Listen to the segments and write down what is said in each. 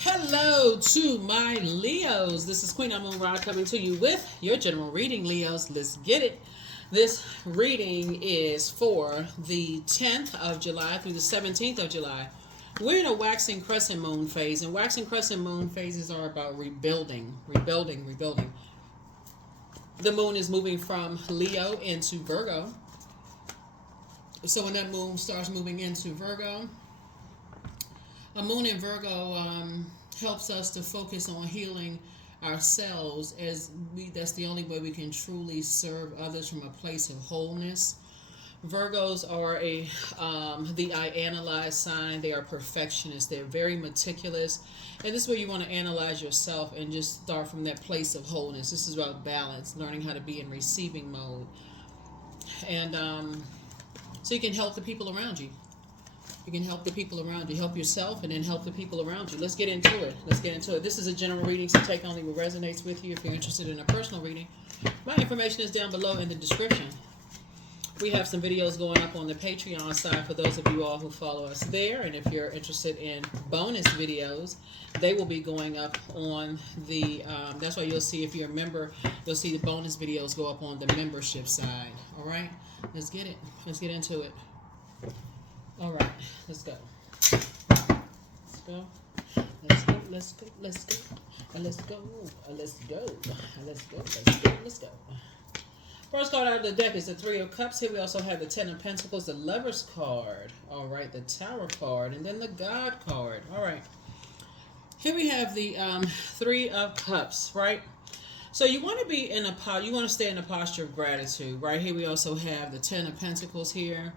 Hello to my Leos. This is Queen Amun Ra coming to you with your general reading, Leos. Let's get it. This reading is for the 10th of July through the 17th of July. We're in a waxing crescent moon phase, and waxing crescent moon phases are about rebuilding. The moon is moving from Leo into Virgo. So when that moon starts moving into Virgo, a moon in Virgo helps us to focus on healing ourselves, as that's the only way we can truly serve others from a place of wholeness. Virgos are the I analyze sign. They are perfectionists. They're very meticulous, and this is where you want to analyze yourself and just start from that place of wholeness. This is about balance, learning how to be in receiving mode, and so you can help the people around you. You can help the people around you. Help yourself and then help the people around you. Let's get into it. This is a general reading, so take only what resonates with you. If you're interested in a personal reading, my information is down below in the description. We have some videos going up on the Patreon side for those of you all who follow us there. And if you're interested in bonus videos, they will be going up on the, that's why you'll see, if you're a member, you'll see the bonus videos go up on the membership side. All right, let's get it. Let's get into it. All right, let's go. Let's go. Let's go. Let's go. Let's go. Let's go. Let's go. Let's go. Let's go. Let's go. First card out of the deck is the Three of Cups. Here we also have the Ten of Pentacles, the Lover's card. All right, the Tower card, and then the God card. All right. Here we have the Three of Cups, right? So you want to be in you want to stay in a posture of gratitude, right? Here we also have the Ten of Pentacles here.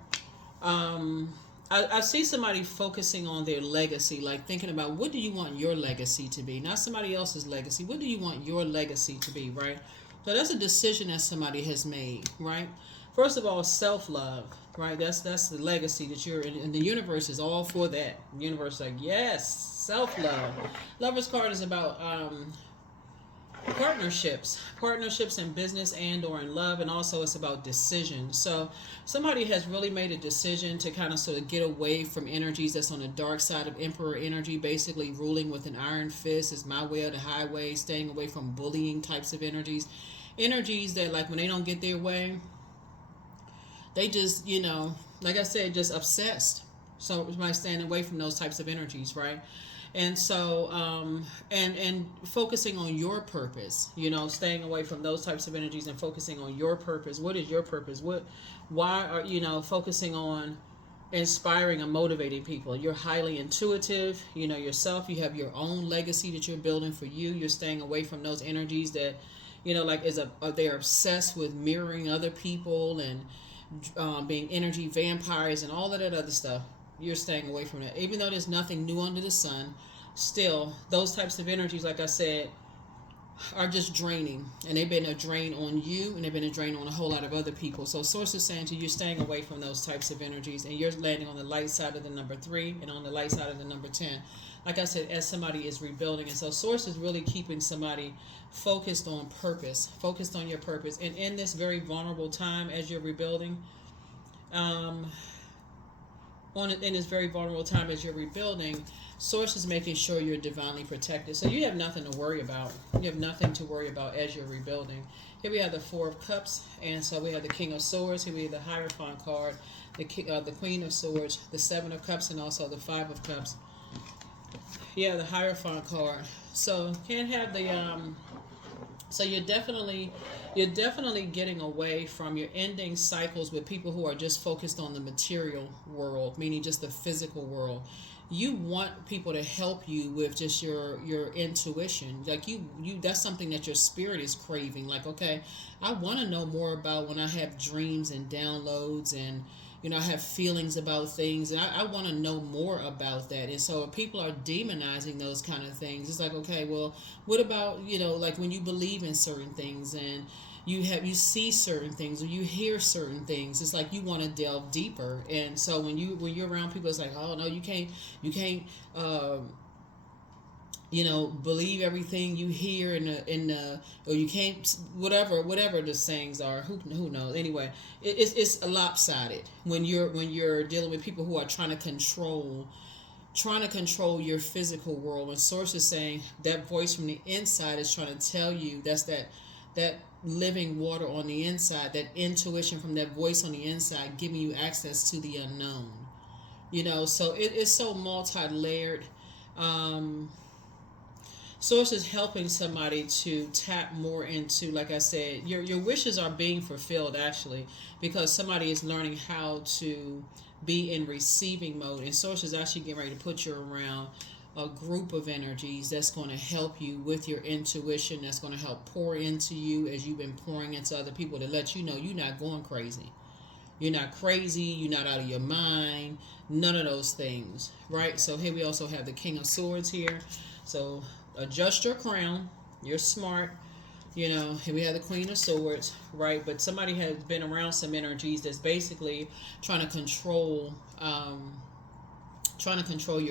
I see somebody focusing on their legacy, like thinking about what do you want your legacy to be, not somebody else's legacy. What do you want your legacy to be, right? So that's a decision that somebody has made, right? First of all, self-love, right? That's the legacy that you're in, and the universe is all for that. The universe is like, yes, self-love. Lover's card is about partnerships in business and or in love, and also it's about decision. So somebody has really made a decision to kind of sort of get away from energies that's on the dark side of Emperor energy, basically ruling with an iron fist is my way or the highway, staying away from bullying types of energies that, like, when they don't get their way, they just, like I said, just obsessed. So somebody staying away from those types of energies, right? And so, and focusing on your purpose, staying away from those types of energies and focusing on your purpose. What is your purpose? Why are, focusing on inspiring and motivating people? You're highly intuitive, yourself. You have your own legacy that you're building for you. You're staying away from those energies that, they're obsessed with mirroring other people and being energy vampires and all of that other stuff. You're staying away from that. Even though there's nothing new under the sun, still, those types of energies, like I said, are just draining. And they've been a drain on you, and they've been a drain on a whole lot of other people. So Source is saying to you, you're staying away from those types of energies, and you're landing on the light side of the number 3 and on the light side of the number 10. Like I said, as somebody is rebuilding. And so Source is really keeping somebody focused on purpose, focused on your purpose. And in this very vulnerable time as you're rebuilding, in this very vulnerable time as you're rebuilding, Source is making sure you're divinely protected. So you have nothing to worry about. You have nothing to worry about as you're rebuilding. Here we have the Four of Cups, and so we have the King of Swords. Here we have the Hierophant card, the Queen of Swords, the Seven of Cups, and also the Five of Cups. Yeah, the Hierophant card. So can't have the so you're definitely getting away from, you're ending cycles with people who are just focused on the material world, meaning just the physical world. You want people to help you with just your intuition. Like you that's something that your spirit is craving. Like, okay, I want to know more about when I have dreams and downloads, and I have feelings about things, and I want to know more about that. And so people are demonizing those kind of things. It's like, okay, well, what about, like when you believe in certain things and you see certain things or you hear certain things, it's like you want to delve deeper. And so when you're around people, it's like, oh no, you can't believe everything you hear or you can't, whatever the sayings are. Who knows? Anyway, it's lopsided when you're dealing with people who are trying to control trying to control your physical world. And source is saying that voice from the inside is trying to tell you, that's that living water on the inside, that intuition from that voice on the inside, giving you access to the unknown. So it's so multi-layered. um Source is helping somebody to tap more into, like I said, your wishes are being fulfilled, actually, because somebody is learning how to be in receiving mode. And Source is actually getting ready to put you around a group of energies that's going to help you with your intuition, that's going to help pour into you as you've been pouring into other people, to let you know you're not going crazy. You're not crazy. You're not out of your mind. None of those things, right? So here we also have the King of Swords here. So adjust your crown. You're smart. Here we have the Queen of Swords, right? But somebody has been around some energies that's basically trying to control your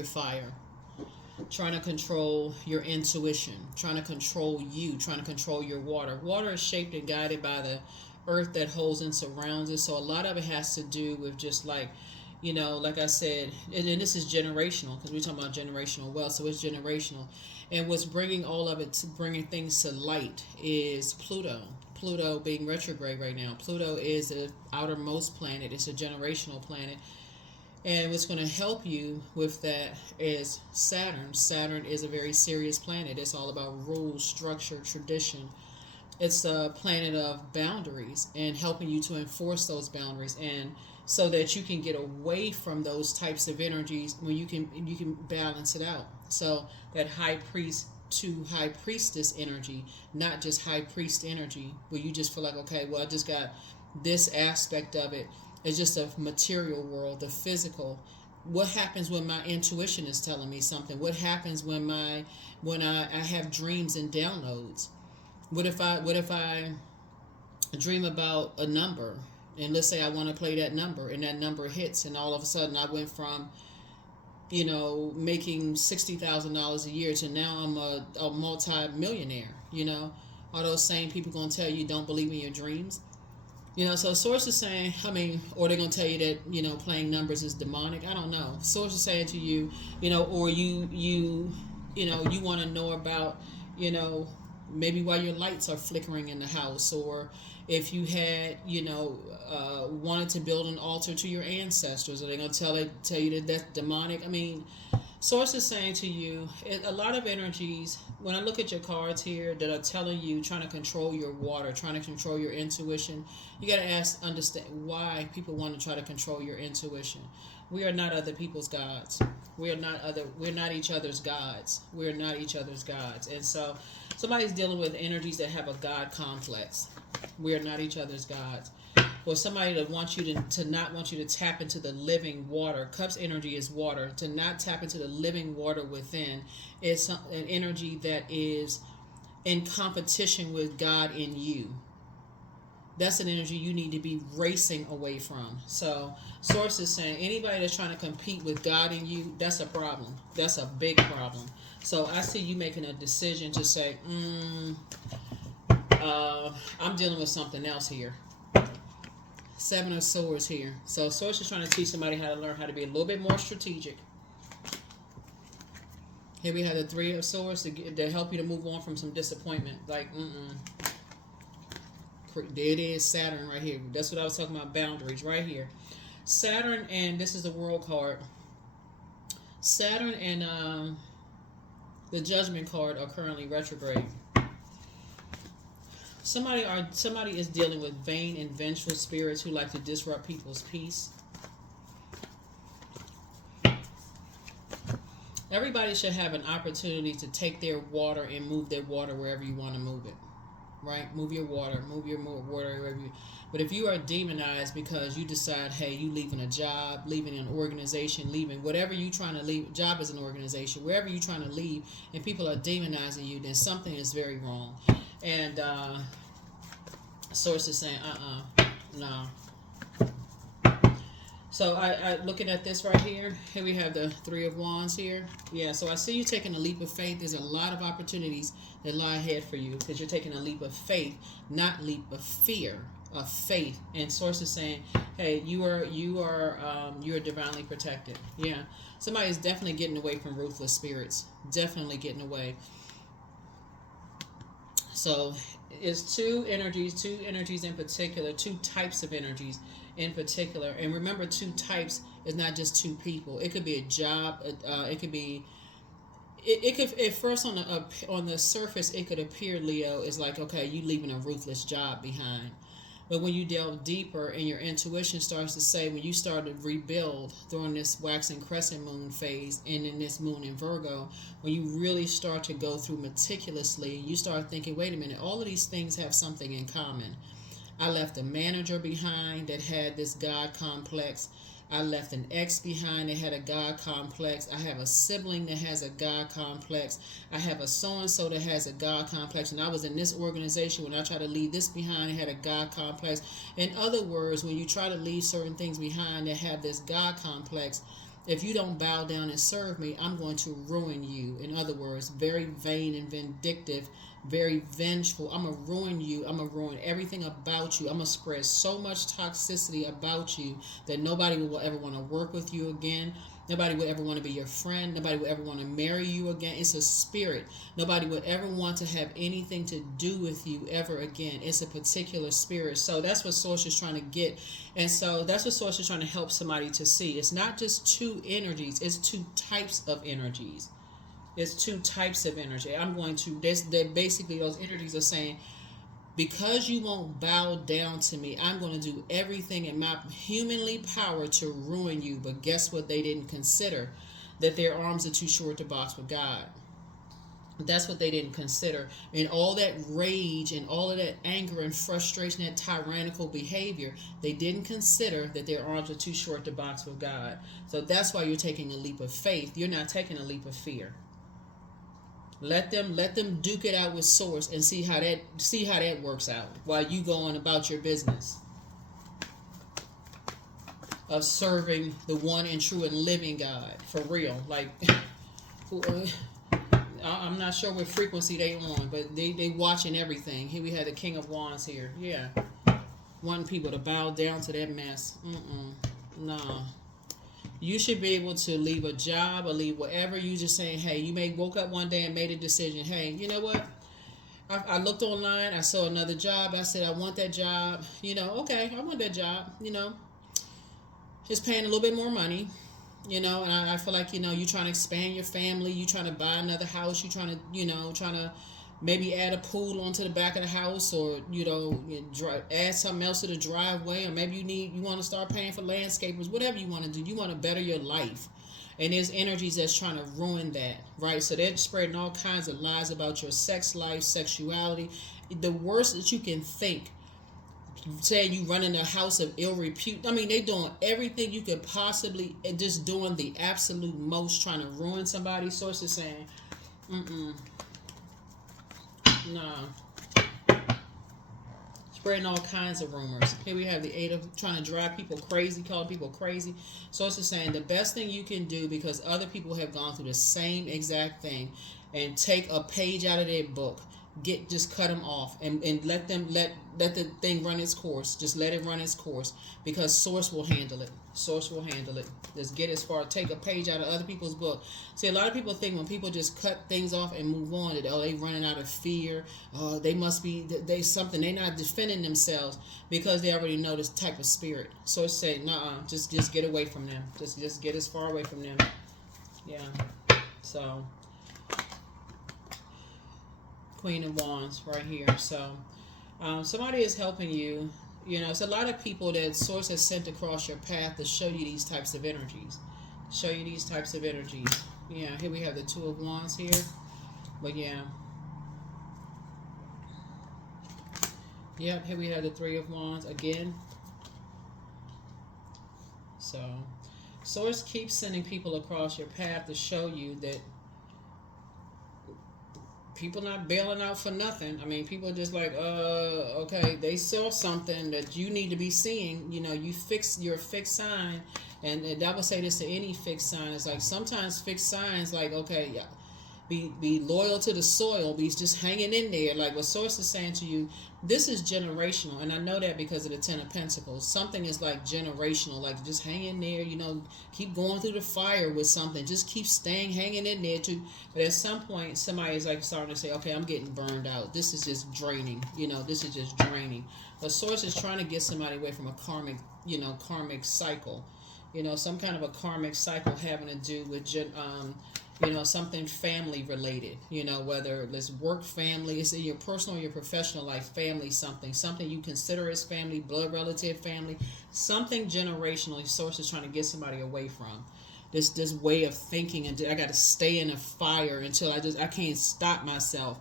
fire, trying to control your intuition, trying to control you, trying to control your water. Water is shaped and guided by the earth that holds and surrounds it. So a lot of it has to do with just like I said, and this is generational, because we're talking about generational wealth, so it's generational. And what's bringing all of it, bringing things to light, is Pluto. Pluto being retrograde right now. Pluto is the outermost planet. It's a generational planet. And what's going to help you with that is Saturn. Saturn is a very serious planet. It's all about rules, structure, tradition. It's a planet of boundaries and helping you to enforce those boundaries, and so that you can get away from those types of energies when you can balance it out. So that high priest to high priestess energy, not just high priest energy, where you just feel like, okay, well, I just got this aspect of it. It's just a material world, the physical. What happens when my intuition is telling me something? What happens when I have dreams and downloads? What if I dream about a number, and let's say I want to play that number, and that number hits, and all of a sudden I went from making $60,000 a year to now I'm a multi-millionaire. Are those same people going to tell you don't believe in your dreams? So Source is saying, or they're going to tell you that, playing numbers is demonic. I don't know. Source is saying to you, or you want to know about, maybe why your lights are flickering in the house, or if you had, wanted to build an altar to your ancestors. Are they going to tell you that that's demonic? Source is saying to you, a lot of energies, when I look at your cards here that are telling you, trying to control your water, trying to control your intuition, you got to understand why people want to try to control your intuition. We are not other people's gods. We're not each other's gods. We're not each other's gods. And so somebody's dealing with energies that have a God complex. We're not each other's gods. Or somebody that wants you to not want you to tap into the living water. Cups energy is water. To not tap into the living water within is an energy that is in competition with God in you. That's an energy you need to be racing away from. So Source is saying anybody that's trying to compete with God in you, that's a problem. That's a big problem. So I see you making a decision to say, I'm dealing with something else here. Seven of Swords here. So Source is trying to teach somebody how to learn how to be a little bit more strategic. Here we have the Three of Swords to help you to move on from some disappointment. There it is, Saturn right here. That's what I was talking about, boundaries right here. Saturn, and this is the World card. Saturn and the Judgment card are currently retrograde. Somebody is dealing with vain and vengeful spirits who like to disrupt people's peace. Everybody should have an opportunity to take their water and move their water wherever you want to move it. Right? Move your water wherever you. But if you are demonized because you decide, hey, you leaving a job, leaving an organization, leaving whatever you trying to leave, job is an organization, wherever you trying to leave, and people are demonizing you, then something is very wrong. And Source is saying, no. So I looking at this right here. Here we have the Three of Wands here. Yeah, so I see you taking a leap of faith. There's a lot of opportunities that lie ahead for you because you're taking a leap of faith, not leap of fear. faith, and source is saying, hey, you are divinely protected. Yeah, somebody is definitely getting away from ruthless spirits, definitely getting away. So it's two energies in particular, two types of energies in particular. And remember, two types is not just two people. It could be a job. It could be. It could at first on the surface it could appear, Leo, is like, okay, you leaving a ruthless job behind. But when you delve deeper and your intuition starts to say, when you start to rebuild during this waxing crescent moon phase and in this moon in Virgo, when you really start to go through meticulously, you start thinking, wait a minute, all of these things have something in common. I left a manager behind that had this God complex. I left an ex behind that had a God complex. I have a sibling that has a God complex. I have a so-and-so that has a God complex. And I was in this organization when I tried to leave this behind, it had a God complex. In other words, when you try to leave certain things behind that have this God complex, if you don't bow down and serve me, I'm going to ruin you. In other words, very vain and vindictive, very vengeful. I'm going to ruin you. I'm going to ruin everything about you. I'm going to spread so much toxicity about you that nobody will ever want to work with you again. Nobody would ever want to be your friend. Nobody would ever want to marry you again. It's a spirit. Nobody would ever want to have anything to do with you ever again. It's a particular spirit. So that's what Source is trying to get. And so that's what Source is trying to help somebody to see. It's not just two energies. It's two types of energies. It's two types of energy. I'm going to, that basically those energies are saying, because you won't bow down to me, I'm going to do everything in my humanly power to ruin you. But guess what? They didn't consider that their arms are too short to box with God. That's what they didn't consider. And all that rage and all of that anger and frustration, that tyrannical behavior, they didn't consider that their arms are too short to box with God. So that's why you're taking a leap of faith. You're not taking a leap of fear. Let them duke it out with Source and see how that works out while you going about your business of serving the one and true and living God for real. Like, I'm not sure what frequency they on, but they watching everything. Here we had the King of Wands here. Yeah, wanting people to bow down to that mess. Nah. You should be able to leave a job or leave whatever. You just saying, hey, you may woke up one day and made a decision. Hey, you know what? I looked online. I saw another job. I said, I want that job. Okay, I want that job. It's paying a little bit more money. And I feel like, you're trying to expand your family. You're trying to buy another house. You're trying to, maybe add a pool onto the back of the house, or add something else to the driveway, or maybe you want to start paying for landscapers. Whatever you want to do, you want to better your life. And there's energies that's trying to ruin that, right? So they're spreading all kinds of lies about your sex life, sexuality. The worst that you can think, saying you running a house of ill repute. I mean, they doing everything you could possibly, just doing the absolute most, trying to ruin somebody. Source is saying, no. Spreading all kinds of rumors. Here we have the 8 of trying to drive people crazy, calling people crazy. So it's just saying the best thing you can do, because other people have gone through the same exact thing, and take a page out of their book. Just cut them off and let the thing run its course. Just let it run its course, because Source will handle it. Source will handle it. Just get as far, take a page out of other people's book. See, a lot of people think when people just cut things off and move on, that they running out of fear. They must be something. They're not defending themselves because they already know this type of spirit. So it's saying, nah, just get away from them. Just get as far away from them. Yeah. So Queen of Wands right here. So somebody is helping you. It's a lot of people that Source has sent across your path to show you these types of energies. Yeah, here we have the 2 of Wands here. But yeah. Yep, here we have the 3 of Wands again. So Source keeps sending people across your path to show you that people not bailing out for nothing. I mean, people are just like, okay, they saw something that you need to be seeing. You fix your fixed sign, and I would say this to any fixed sign. It's like sometimes fixed signs, like, okay, yeah, be loyal to the soil, be just hanging in there. Like what Source is saying to you, this is generational. And I know that because of the Ten of Pentacles. Something is like generational, like just hang in there, keep going through the fire with something. Just keep hanging in there too. But at some point, somebody is like starting to say, okay, I'm getting burned out. This is just draining. This is just draining. But Source is trying to get somebody away from a karmic cycle. Some kind of a karmic cycle having to do with something family related, whether it's work, family, it's in your personal or your professional life, family, something you consider as family, blood relative family, something generational. Source is trying to get somebody away from this way of thinking, and I got to stay in a fire until I can't stop myself,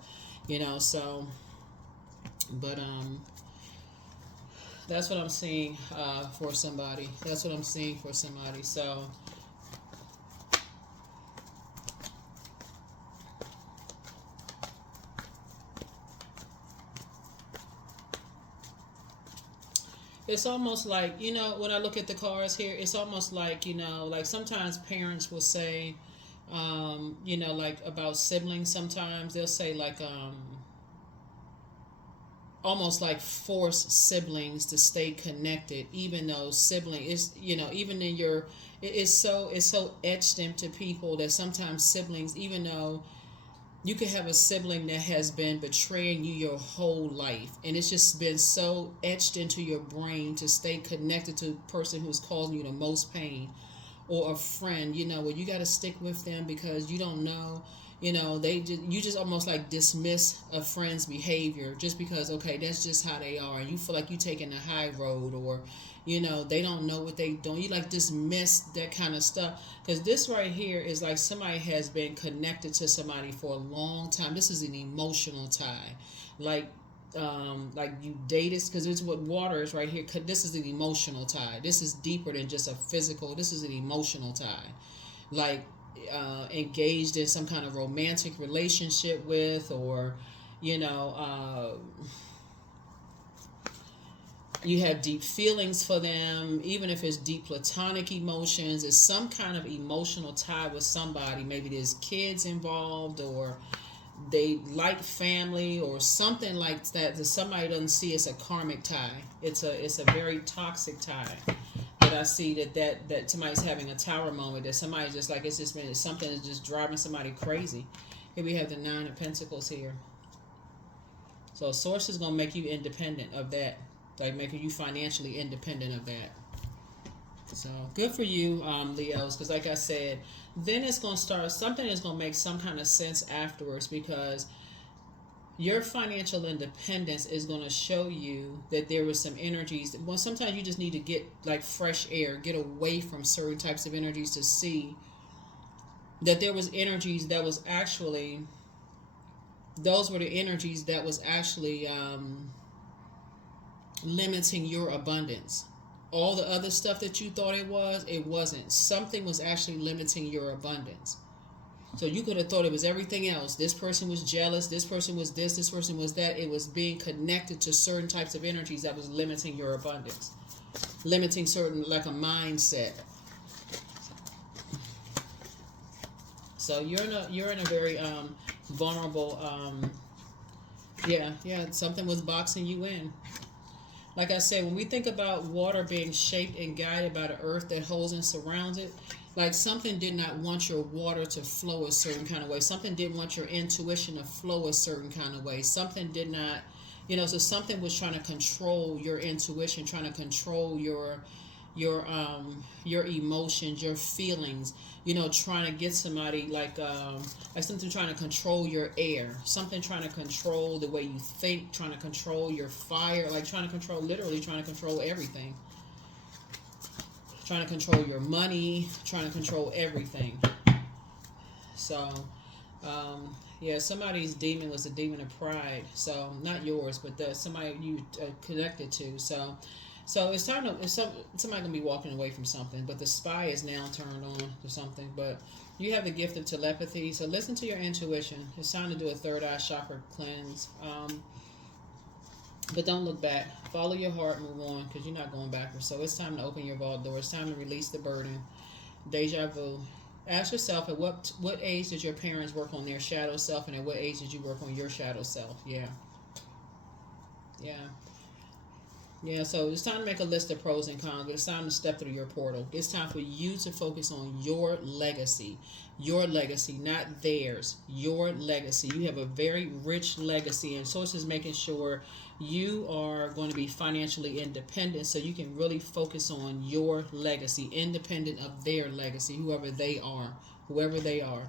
so, but, that's what I'm seeing for somebody. So, it's almost like, when I look at the cards here, it's almost like, like sometimes parents will say, like about siblings, sometimes they'll say like, almost like force siblings to stay connected, even though sibling is, even in your, it's so etched into people that sometimes siblings, even though you could have a sibling that has been betraying you your whole life, and it's just been so etched into your brain to stay connected to the person who's causing you the most pain, or a friend, where you got to stick with them because you don't know, you just almost like dismiss a friend's behavior just because, okay, that's just how they are, and you feel like you taking the high road, or they don't know what they doing. You like dismiss that kind of stuff, because this right here is like somebody has been connected to somebody for a long time. This is an emotional tie, like you dated, because it's what water is right here. This is an emotional tie. This is deeper than just a physical. This is an emotional tie, like engaged in some kind of romantic relationship with, or you have deep feelings for them, even if it's deep platonic emotions. It's some kind of emotional tie with somebody. Maybe there's kids involved, or they like family, or something like that somebody doesn't see. It's a karmic tie. It's a very toxic tie. But I see that somebody's having a tower moment, that somebody's just like, it's something that's just driving somebody crazy. Here we have the Nine of Pentacles here. So Source is going to make you independent of that, like making you financially independent of that. So good for you, Leos, because like I said, then it's going to start, something is going to make some kind of sense afterwards, because your financial independence is going to show you that there was some energies. Well, sometimes you just need to get like fresh air, get away from certain types of energies to see that there was energies that was actually, those were the energies that was actually limiting your abundance. All the other stuff that you thought it wasn't. Something was actually limiting your abundance. So you could have thought it was everything else. This person was jealous. This person was this person was that. It was being connected to certain types of energies that was limiting your abundance. Limiting certain, like a mindset. So you're in a very vulnerable, something was boxing you in. Like I said, when we think about water being shaped and guided by the earth that holds and surrounds it, like something did not want your water to flow a certain kind of way. Something didn't want your intuition to flow a certain kind of way. Something did not, so something was trying to control your intuition, trying to control your emotions, your feelings, trying to get somebody like something trying to control your air, something trying to control the way you think, trying to control your fire, like literally trying to control everything. Trying to control your money, trying to control everything. So, somebody's demon was a demon of pride. So, not yours, but somebody you connected to. So it's time to, somebody gonna be walking away from something, but the spy is now turned on to something. But you have the gift of telepathy, so listen to your intuition. It's time to do a third eye chakra cleanse. But don't look back. Follow your heart, move on, because you're not going backwards. So it's time to open your vault door. It's time to release the burden. Deja vu. Ask yourself, at what age did your parents work on their shadow self, and at what age did you work on your shadow self? Yeah. Yeah. Yeah, so it's time to make a list of pros and cons, but it's time to step through your portal. It's time for you to focus on your legacy. Your legacy, not theirs. Your legacy. You have a very rich legacy, and Source is making sure you are going to be financially independent so you can really focus on your legacy, independent of their legacy, whoever they are. Whoever they are.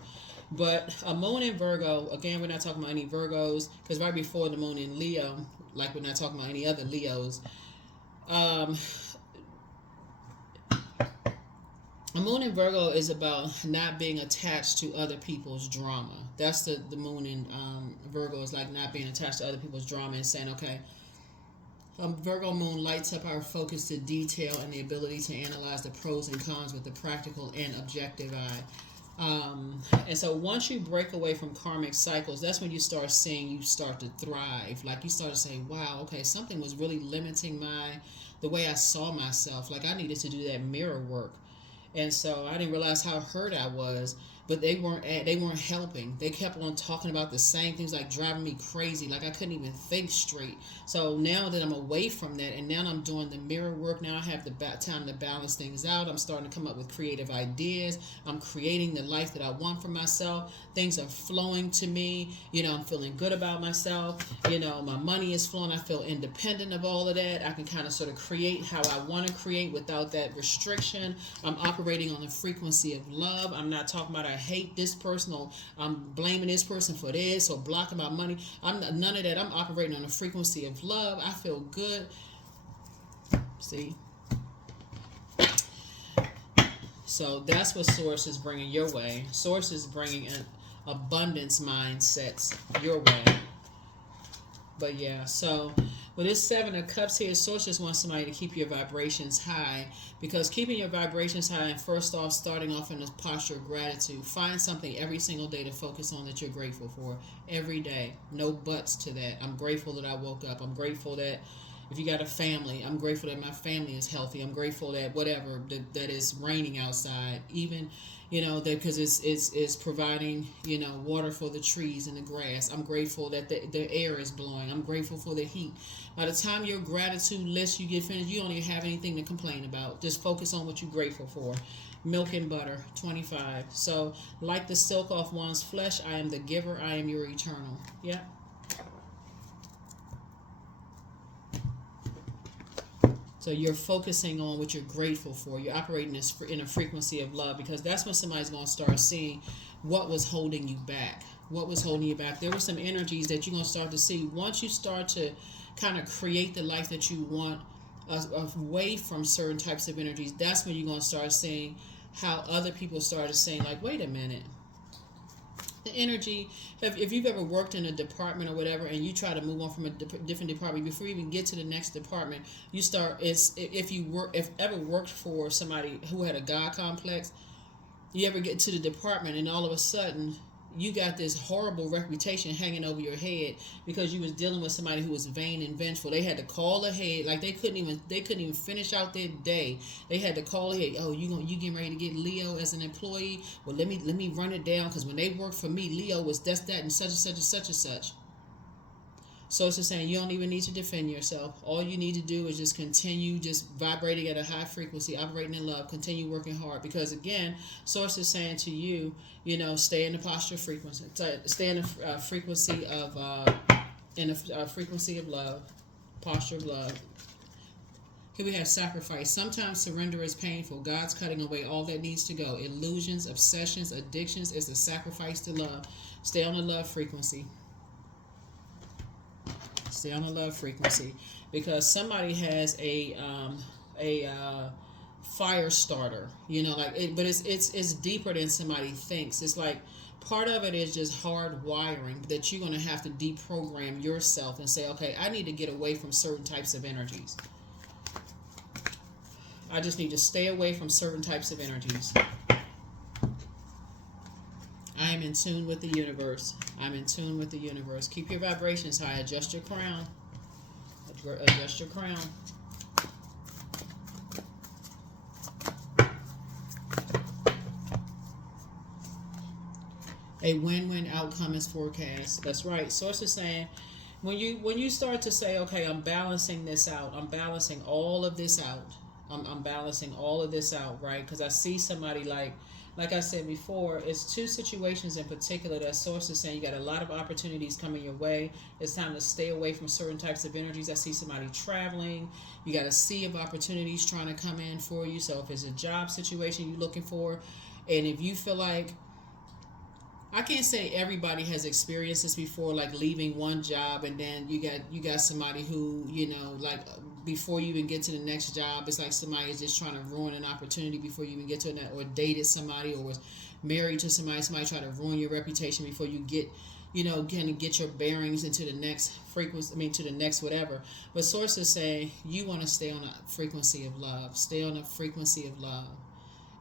But a moon in Virgo, again, we're not talking about any Virgos, because right before the moon in Leo, like we're not talking about any other Leos. A moon in Virgo is about not being attached to other people's drama. That's the moon in Virgo is like not being attached to other people's drama and saying, okay, Virgo moon lights up our focus to detail and the ability to analyze the pros and cons with the practical and objective eye. And so once you break away from karmic cycles, that's when you start seeing you start to thrive. Like you start to say, wow, okay, something was really limiting the way I saw myself. Like I needed to do that mirror work. And so I didn't realize how hurt I was, but they weren't helping. They kept on talking about the same things, like driving me crazy. Like I couldn't even think straight. So now that I'm away from that, and now I'm doing the mirror work, now I have the time to balance things out. I'm starting to come up with creative ideas. I'm creating the life that I want for myself. Things are flowing to me. I'm feeling good about myself. My money is flowing. I feel independent of all of that. I can kind of sort of create how I want to create without that restriction. I'm operating on the frequency of love. I'm not talking about I hate this person, or I'm blaming this person for this, or blocking my money. None of that. I'm operating on the frequency of love. I feel good. See? So that's what Source is bringing your way. Source is bringing an abundance mindsets your way. But yeah, so with this Seven of Cups here, Source just wants somebody to keep your vibrations high, because keeping your vibrations high, and first off, starting off in a posture of gratitude. Find something every single day to focus on that you're grateful for. Every day. No buts to that. I'm grateful that I woke up. I'm grateful that if you got a family, I'm grateful that my family is healthy. I'm grateful that whatever that is raining outside, even that because it's providing water for the trees and the grass. I'm grateful that the air is blowing. I'm grateful for the heat. By the time your gratitude list you get finished, you don't even have anything to complain about. Just focus on what you're grateful for. Milk and butter, 25. So like the silk off one's flesh, I am the giver. I am your eternal. Yeah. So you're focusing on what you're grateful for. You're operating in a frequency of love, because that's when somebody's going to start seeing what was holding you back. What was holding you back? There were some energies that you're going to start to see. Once you start to kind of create the life that you want away from certain types of energies, that's when you're going to start seeing how other people started saying, like, wait a minute. The energy, if you've ever worked in a department or whatever, and you try to move on from a different department, before you even get to the next department, you start, if ever worked for somebody who had a God complex, you ever get to the department and all of a sudden you got this horrible reputation hanging over your head because you was dealing with somebody who was vain and vengeful. They had to call ahead, like they couldn't even finish out their day. They had to call ahead. Oh, you getting ready to get Leo as an employee? Well, let me run it down, because when they worked for me, Leo was that and such and such and such and such. So it's just saying you don't even need to defend yourself. All you need to do is just continue just vibrating at a high frequency, operating in love, continue working hard. Because again, Source is saying to you, stay in the posture of frequency. Stay in the frequency of frequency of love, posture of love. Here we have sacrifice. Sometimes surrender is painful. God's cutting away all that needs to go. Illusions, obsessions, addictions is a sacrifice to love. Stay on the love frequency. Stay on the love frequency, because somebody has a fire starter, but it's deeper than somebody thinks. It's like part of it is just hard wiring that you're going to have to deprogram yourself and say, okay, I need to get away from certain types of energies. I just need to stay away from certain types of energies. I am in tune with the universe. I'm in tune with the universe. Keep your vibrations high. Adjust your crown. Adjust your crown. A win-win outcome is forecast. That's right. Source is saying when you start to say, okay, I'm balancing this out. I'm balancing all of this out. I'm balancing all of this out, right? Because I see somebody like I said before, it's two situations in particular that source is saying you got a lot of opportunities coming your way. It's time to stay away from certain types of energies. I see somebody traveling. You got a sea of opportunities trying to come in for you. So if it's a job situation you're looking for, and if you feel like, I can't say everybody has experienced this before, like leaving one job and then you got somebody who, like before you even get to the next job, it's like somebody is just trying to ruin an opportunity before you even get to it, or dated somebody, or was married to somebody try to ruin your reputation before you get, kind of get your bearings into the next frequency, to the next whatever. But sources say you want to stay on a frequency of love, stay on a frequency of love.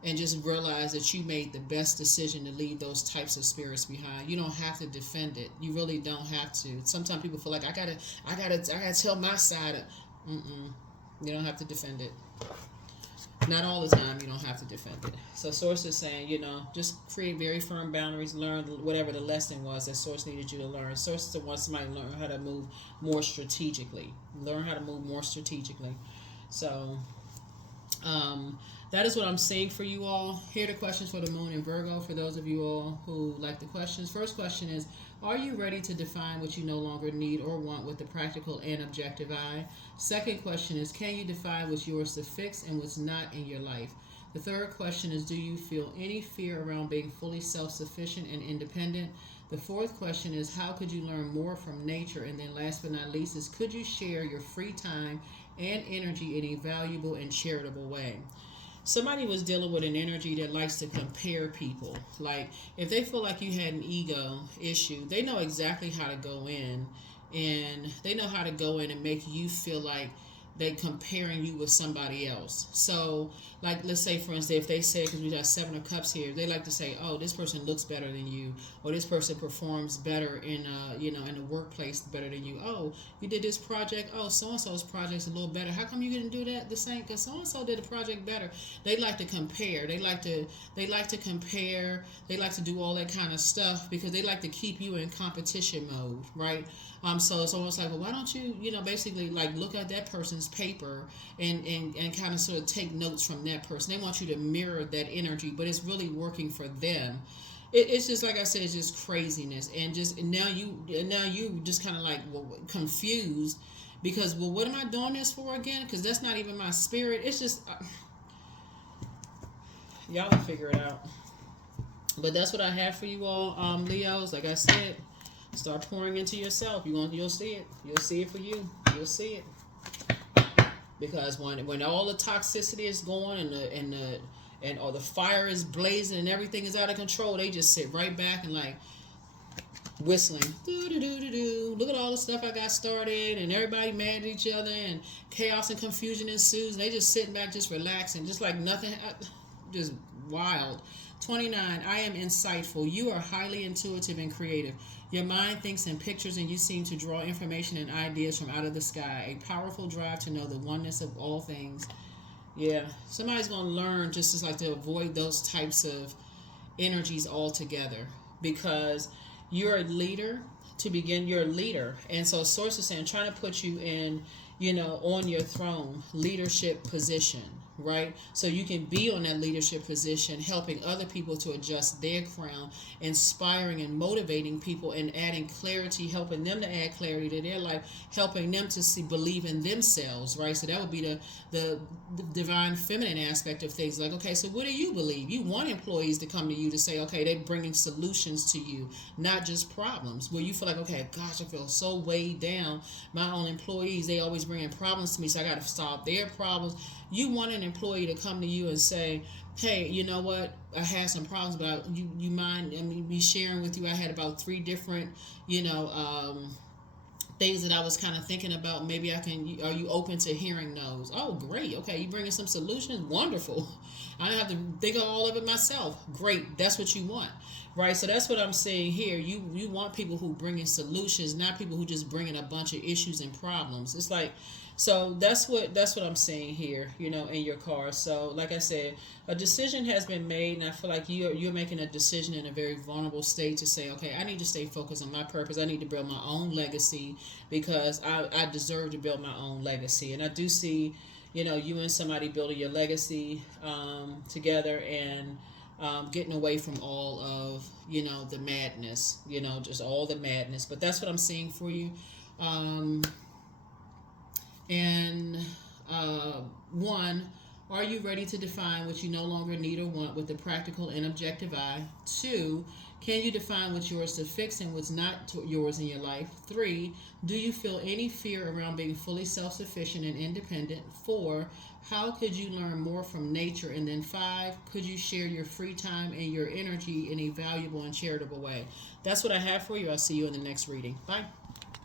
And just realize that you made the best decision to leave those types of spirits behind. You don't have to defend it. You really don't have to. Sometimes people feel like I gotta tell my side. You don't have to defend it. Not all the time. You don't have to defend it. So Source is saying, just create very firm boundaries. Learn whatever the lesson was that Source needed you to learn. Source wants somebody to learn how to move more strategically. Learn how to move more strategically. So. That is what I'm saying for you all. Here are the questions for the moon in Virgo for those of you all who like the questions. First question is, are you ready to define what you no longer need or want with the practical and objective eye? Second question is, can you define what's yours to fix and what's not in your life? The third question is, do you feel any fear around being fully self-sufficient and independent? The fourth question is, how could you learn more from nature? And then last but not least is, could you share your free time and energy in a valuable and charitable way? Somebody was dealing with an energy that likes to compare people. Like, if they feel like you had an ego issue, they know exactly how to go in, and they know how to go in and make you feel like they comparing you with somebody else. So, like, let's say, for instance, if they say, because we got Seven of Cups here, they like to say, oh, this person looks better than you, or this person performs better in, in the workplace better than you. Oh, you did this project. Oh, so-and-so's project's a little better. How come you didn't do that the same? Because so-and-so did the project better. They like to compare. They like to compare. They like to do all that kind of stuff because they like to keep you in competition mode, right? So it's almost like, well, why don't you, basically like look at that person's paper and kind of sort of take notes from that person. They want you to mirror that energy, but it's really working for them. It's just, like I said, it's just craziness. And now you just kind of like confused because, well, what am I doing this for again? Because that's not even my spirit. It's just, y'all can figure it out. But that's what I have for you all, Leos. Like I said, start pouring into yourself. You'll see it. You'll see it for you. You'll see it. Because when all the toxicity is going and all the fire is blazing and everything is out of control, they just sit right back and like whistling. Do. Look at all the stuff I got started, and everybody mad at each other, and chaos and confusion ensues. And they just sitting back, just relaxing, just like nothing. Just wild. 29. I am insightful. You are highly intuitive and creative. Your mind thinks in pictures and you seem to draw information and ideas from out of the sky. A powerful drive to know the oneness of all things. Yeah, somebody's going to learn just as like to avoid those types of energies altogether, because you're a leader. To begin, you're a leader. And so Source is saying, trying to put you in, on your throne, leadership position, right? So you can be on that leadership position, helping other people to adjust their crown, inspiring and motivating people and adding clarity, helping them to add clarity to their life, helping them to believe in themselves, right? So that would be the divine feminine aspect of things. Like, okay, so what do you believe? You want employees to come to you to say, okay, they're bringing solutions to you, not just problems. Where you feel like, okay, gosh, I feel so weighed down. My own employees, they always bringing problems to me, so I got to solve their problems. You want an employee to come to you and say, hey, you know what, I had some problems, but you mind me sharing with you, I had about 3 different, things that I was kind of thinking about. Maybe are you open to hearing those? Oh, great. Okay, you bringing some solutions? Wonderful. I don't have to think of all of it myself. Great. That's what you want, Right, so that's what I'm saying here. You want people who bring in solutions, not people who just bring in a bunch of issues and problems. It's like, so that's what I'm saying here. In your car. So like I said, a decision has been made, and I feel like you're making a decision in a very vulnerable state to say, okay, I need to stay focused on my purpose. I need to build my own legacy because I deserve to build my own legacy, and I do see, you and somebody building your legacy together and getting away from all of the madness, just all the madness. But that's what I'm seeing for you. um, and One, are you ready to define what you no longer need or want with a practical and objective eye? Two, can you define what's yours to fix and what's not yours in your life? Three, do you feel any fear around being fully self-sufficient and independent? Four, how could you learn more from nature? And then five, could you share your free time and your energy in a valuable and charitable way? That's what I have for you. I'll see you in the next reading. Bye.